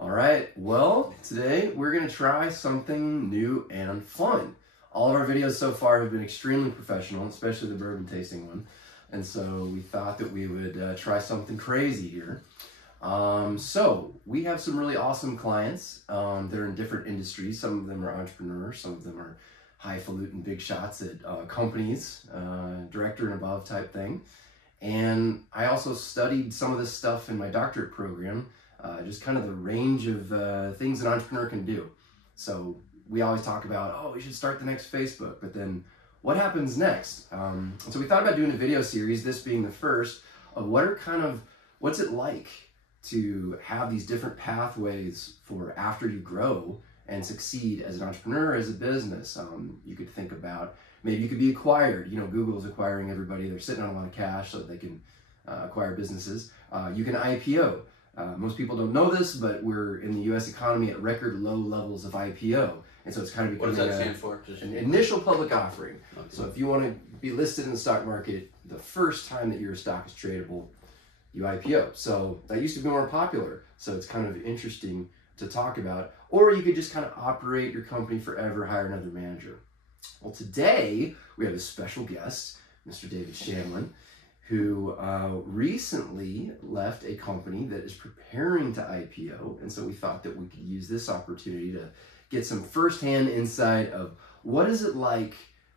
All right, well, today we're going to try something new and fun. All of our videos so far have been extremely professional, especially the bourbon tasting one. And so we thought that we would try something crazy here. So we have some really awesome clients. They're in different industries. Some of them are entrepreneurs. Some of them are highfalutin big shots at companies, director and above type thing. And I also studied some of this stuff in my doctorate program, just kind of the range of things an entrepreneur can do. So we always talk about, oh, we should start the next Facebook, but then what happens next? So we thought about doing a video series, this being the first, of what's it like to have these different pathways for after you grow and succeed as an entrepreneur, as a business. You could think about, maybe you could be acquired. You know, Google's acquiring everybody. They're sitting on a lot of cash so that they can acquire businesses. You can IPO. Most people don't know this, but we're in the U.S. economy at record low levels of IPO. And so it's kind of becoming what does that stand for? An initial public offering. Okay. So if you want to be listed in the stock market, the first time that your stock is tradable, you IPO. So that used to be more popular. So it's kind of interesting to talk about. Or you could just kind of operate your company forever, hire another manager. Well, today we have a special guest, Mr. David Shamlin, who recently left a company that is preparing to IPO. And so we thought that we could use this opportunity to get some firsthand insight of what is it like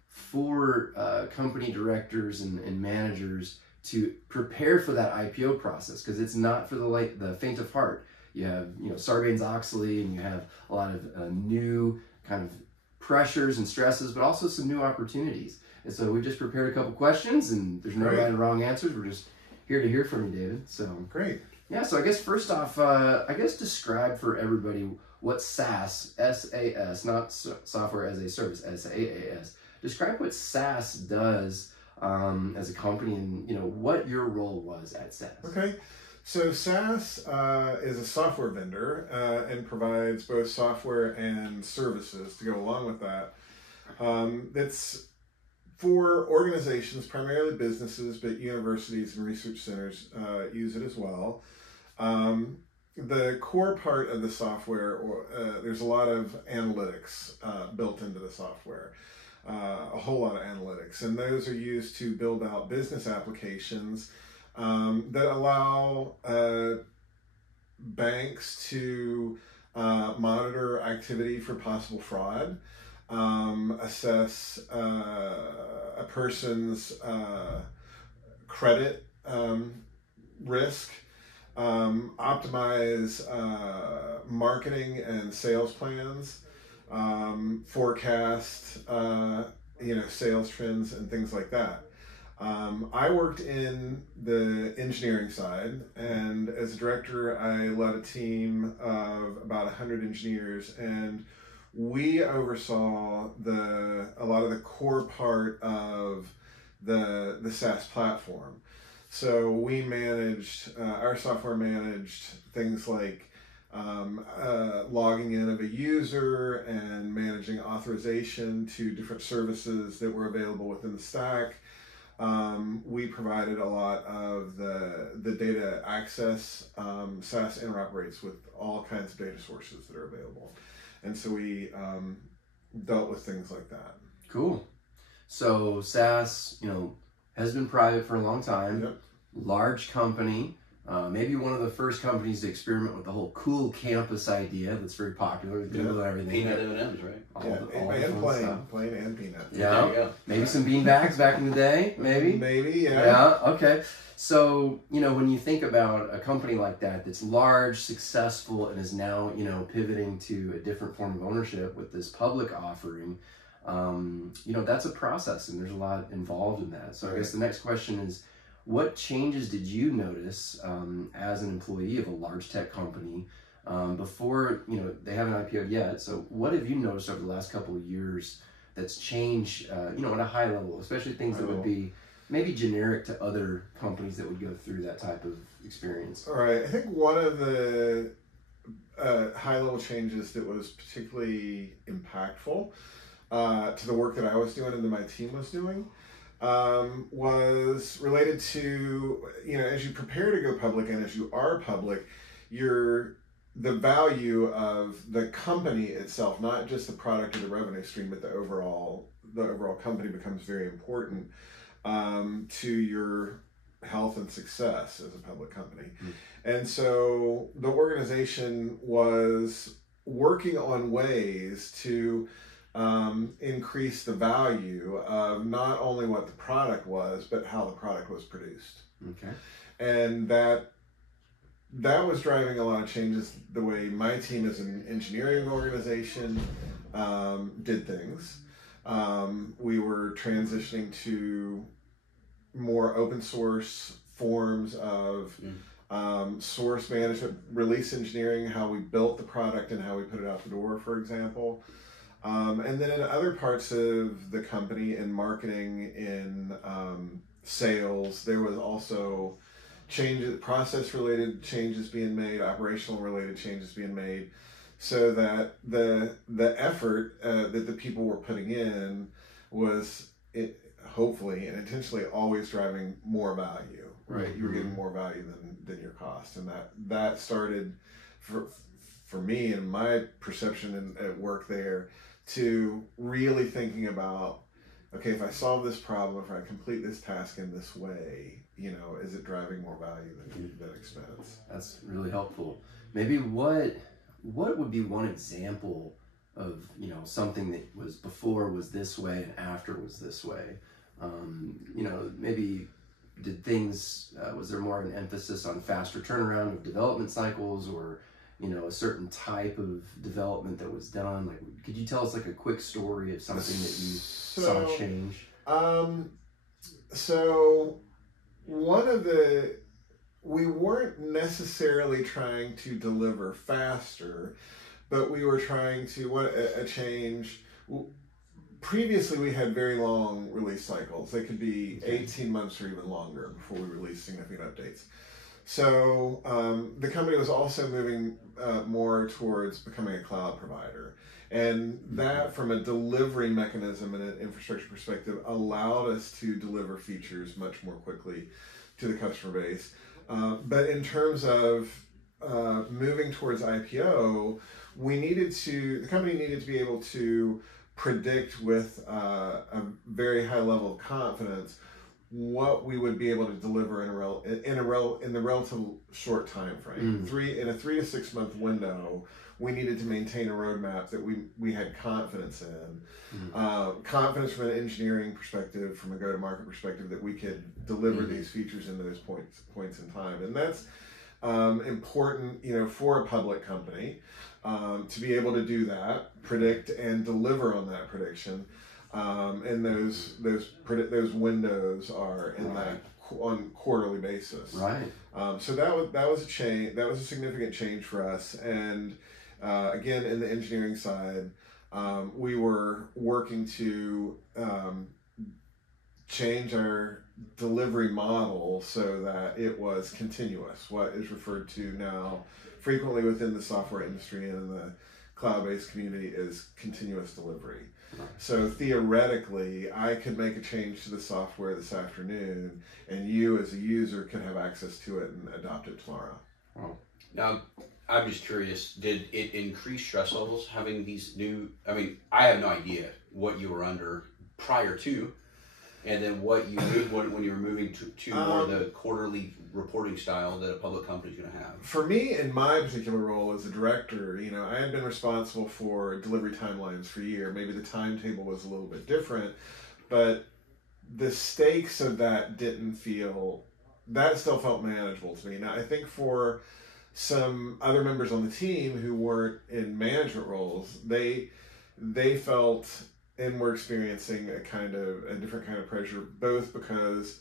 for company directors and managers to prepare for that IPO process, because it's not for the faint of heart. You have, Sarbanes-Oxley, and you have a lot of new kind of pressures and stresses, but also some new opportunities. And so we just prepared a couple questions, and there's no right and wrong answers. We're just here to hear from you, David. So great. Yeah. So I guess first off, describe for everybody what SaaS, S-A-S, not software as a service, S-A-A-S. Describe what SaaS does as a company, and what your role was at SaaS. Okay. So SaaS is a software vendor and provides both software and services to go along with that. That's for organizations, primarily businesses, but universities and research centers use it as well. The core part of the software, there's a lot of analytics built into the software, a whole lot of analytics, and those are used to build out business applications that allow banks to monitor activity for possible fraud, assess a person's credit risk, optimize marketing and sales plans, forecast sales trends and things like that. I worked in the engineering side, and as a director, I led a team of about 100 engineers, and we oversaw a lot of the core part of the SaaS platform. So we managed, our software managed things like logging in of a user and managing authorization to different services that were available within the stack. We provided a lot of the data access. SaaS interoperates with all kinds of data sources that are available. And so we dealt with things like that. Cool. So SaaS, has been private for a long time. Yep. Large company. Maybe one of the first companies to experiment with the whole cool campus idea that's very popular with Google and everything. Peanut M&Ms, right? Plain and peanut. Yeah. Maybe some beanbags back in the day, maybe? Maybe, yeah. Yeah, okay. So, when you think about a company like that that's large, successful, and is now, pivoting to a different form of ownership with this public offering, that's a process, and there's a lot involved in that. So I guess the next question is, what changes did you notice as an employee of a large tech company before, they haven't IPO'd yet? So what have you noticed over the last couple of years that's changed, at a high level, especially things that would be maybe generic to other companies that would go through that type of experience? All right. I think one of the high-level changes that was particularly impactful to the work that I was doing and that my team was doing was related to, as you prepare to go public and as you are public, you're the value of the company itself, not just the product or the revenue stream, but the overall company becomes very important to your health and success as a public company. And so the organization was working on ways to increase the value of not only what the product was, but how the product was produced. Okay. And that was driving a lot of changes the way my team as an engineering organization did things. We were transitioning to more open source forms of source management, release engineering, how we built the product and how we put it out the door, for example. And then in other parts of the company, in marketing, in sales, there was also changes, process-related changes being made, operational-related changes being made, so that the effort that the people were putting in was hopefully and intentionally always driving more value, right? You were getting more value than your cost, and that started for me and my perception at work there to really thinking about, okay, if I solve this problem, if I complete this task in this way, is it driving more value than expense? That's really helpful. Maybe what would be one example of something that was before was this way and after was this way? Maybe did things was there more of an emphasis on faster turnaround of development cycles, or a certain type of development that was done? Like, could you tell us like a quick story of something that you saw change? So we weren't necessarily trying to deliver faster, but we were trying to a change. Previously, we had very long release cycles. They could be 18 months or even longer before we released significant updates. So the company was also moving more towards becoming a cloud provider. And that, from a delivery mechanism and an infrastructure perspective, allowed us to deliver features much more quickly to the customer base. But in terms of moving towards IPO, the company needed to be able to predict with a very high level of confidence what we would be able to deliver in the relative short time frame. In a 3 to 6 month window, we needed to maintain a roadmap that we had confidence in. Confidence from an engineering perspective, from a go-to-market perspective, that we could deliver these features in those points in time. And that's important, for a public company, to be able to do that, predict and deliver on that prediction. And those windows are in that on quarterly basis. Right. So that was a change. That was a significant change for us. And again, in the engineering side, we were working to change our delivery model so that it was continuous. What is referred to now frequently within the software industry and in the cloud-based community is continuous delivery. So theoretically, I could make a change to the software this afternoon, and you as a user can have access to it and adopt it tomorrow. Wow. Now, I'm just curious, did it increase stress levels having these new, I have no idea what you were under prior to, and then what you moved when you were moving to more the quarterly reporting style that a public company is going to have? For me, in my particular role as a director, I had been responsible for delivery timelines for a year. Maybe the timetable was a little bit different, but the stakes of that still felt manageable to me. Now, I think for some other members on the team who weren't in management roles, they felt and we're experiencing a different kind of pressure, both because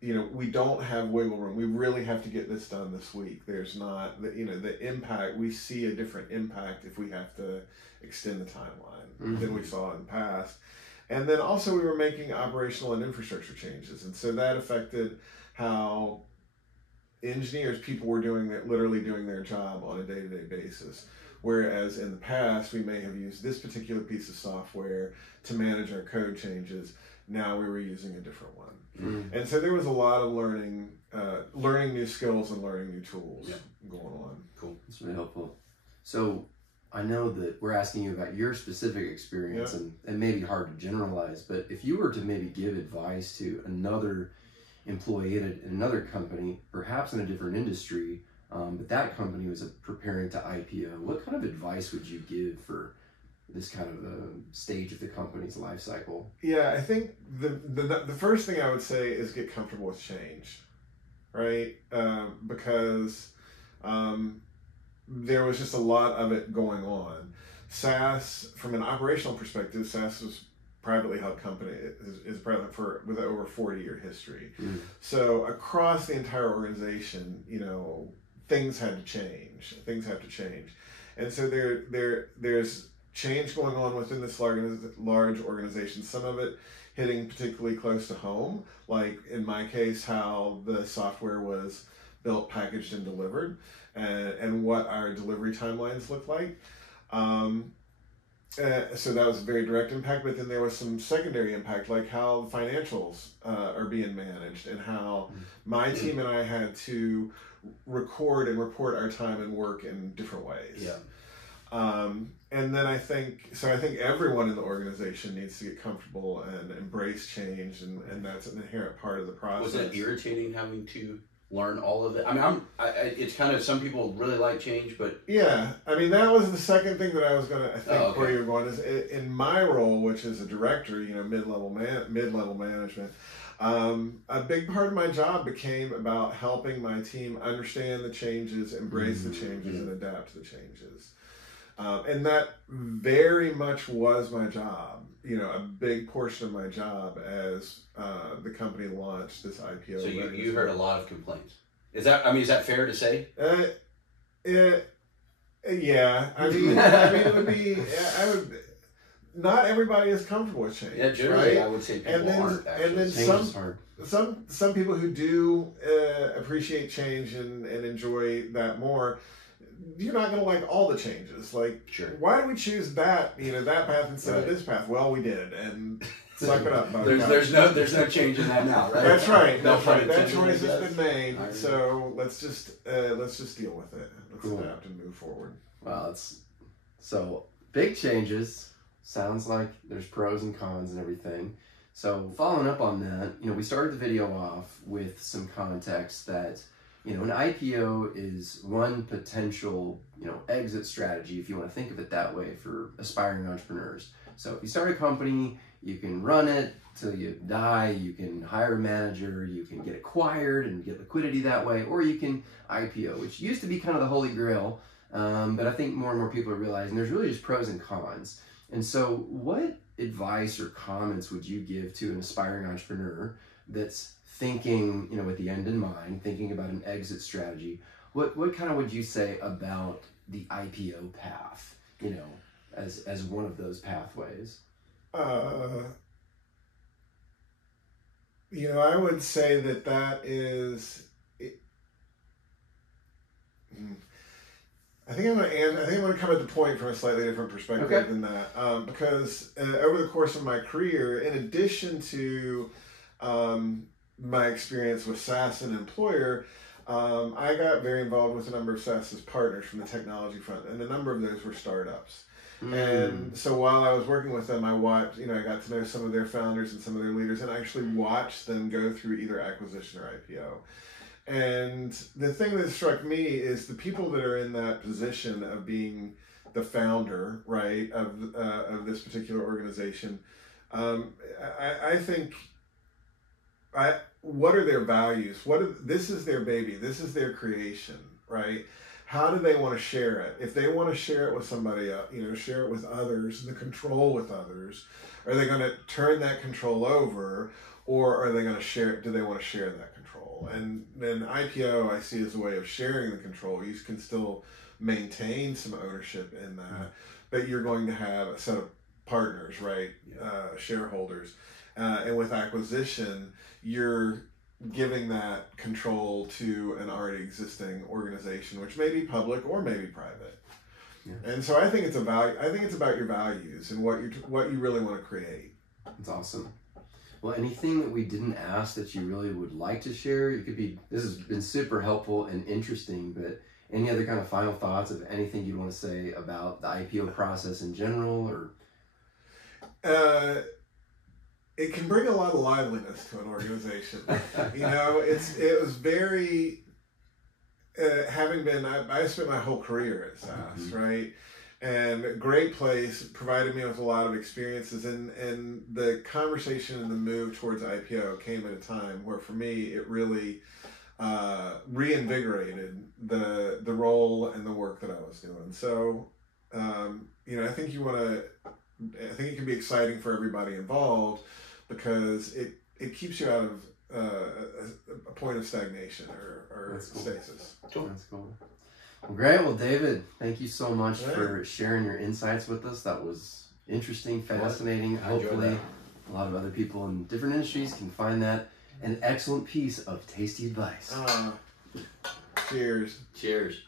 we don't have wiggle room. We really have to get this done this week. There's not the impact. We see a different impact if we have to extend the timeline than we saw in the past. And then also we were making operational and infrastructure changes, and so that affected how people were literally doing their job on a day-to-day basis. Whereas in the past, we may have used this particular piece of software to manage our code changes. Now we were using a different one. And so there was a lot of learning new skills and learning new tools going on. Cool. That's really helpful. So I know that we're asking you about your specific experience, and it may be hard to generalize, but if you were to maybe give advice to another employee in another company, perhaps in a different industry, but that company was preparing to IPO, what kind of advice would you give for this kind of a stage of the company's life cycle? Yeah, I think the first thing I would say is get comfortable with change, right? Because there was just a lot of it going on. SaaS, from an operational perspective, SaaS was privately held company, is present with over 40-year history. So across the entire organization, things had to change. Things have to change, and so there's change going on within this large organization. Some of it hitting particularly close to home, like in my case, how the software was built, packaged, and delivered, and what our delivery timelines look like. So that was a very direct impact, but then there was some secondary impact, like how the financials are being managed, and how my team and I had to record and report our time and work in different ways. Yeah. And then I think everyone in the organization needs to get comfortable and embrace change, and that's an inherent part of the process. Was it irritating having to learn all of it? I mean, it's kind of, some people really like change, but yeah, I mean, that was the second thing that I was gonna, I think, where you're going is in my role, which is a director, mid-level management. A big part of my job became about helping my team understand the changes, embrace the changes, and adapt to the changes. And that very much was my job, a big portion of my job as the company launched this IPO. So you heard a lot of complaints. Is that fair to say? Yeah. I mean, it would be, not everybody is comfortable with change. Yeah, generally, right? I would say people aren't. Actually. And then change is hard. Some people who do appreciate change and enjoy that more, you're not going to like all the changes. Like, sure. Why do we choose that path instead of this path? Well, we did, and suck it up. There's no change in that now, right? That's right. No That's right. That choice has been made. So let's just deal with it. Let's adapt and move forward. Wow, so big changes. Sounds like there's pros and cons and everything. So following up on that, we started the video off with some context that an IPO is one potential, exit strategy, if you want to think of it that way, for aspiring entrepreneurs. So if you start a company, you can run it till you die, you can hire a manager, you can get acquired and get liquidity that way, or you can IPO, which used to be kind of the holy grail, but I think more and more people are realizing there's really just pros and cons. And so what advice or comments would you give to an aspiring entrepreneur that's thinking, with the end in mind, thinking about an exit strategy? What kind of would you say about the IPO path, as one of those pathways? I would say that is. I think I'm going to come at the point from a slightly different perspective than that, because over the course of my career, in addition to my experience with SaaS and employer, I got very involved with a number of SaaS partners from the technology front, and a number of those were startups. And so while I was working with them, I watched, I got to know some of their founders and some of their leaders, and actually watched them go through either acquisition or IPO. And the thing that struck me is the people that are in that position of being the founder, right, of this particular organization. I think, what are their values? This is their baby. This is their creation, right? How do they want to share it? If they want to share it with somebody else, share it with others, the control with others, are they going to turn that control over, or are they going to share it? Do they want to share that control? And then IPO I see as a way of sharing the control. You can still maintain some ownership in that, but you're going to have a set of partners, right? Shareholders. And with acquisition, you're giving that control to an already existing organization, which may be public or may be private. Yeah. And so I think it's about your values and what you really want to create. That's awesome. Well, anything that we didn't ask that you really would like to share? This has been super helpful and interesting, but any other kind of final thoughts of anything you'd want to say about the IPO process in general, or? It can bring a lot of liveliness to an organization. You know, it was very, having been, I spent my whole career at SAS, right? And a great place, provided me with a lot of experiences, and the conversation and the move towards IPO came at a time where, for me, it really reinvigorated the role and the work that I was doing. So, you know, I think I think it can be exciting for everybody involved, because it keeps you out of a point of stagnation or stasis. Cool. That's cool. Well, great. Well, David, thank you so much for sharing your insights with us. That was interesting, fascinating. Hopefully, a lot of other people in different industries can find that an excellent piece of tasty advice. Cheers. Cheers.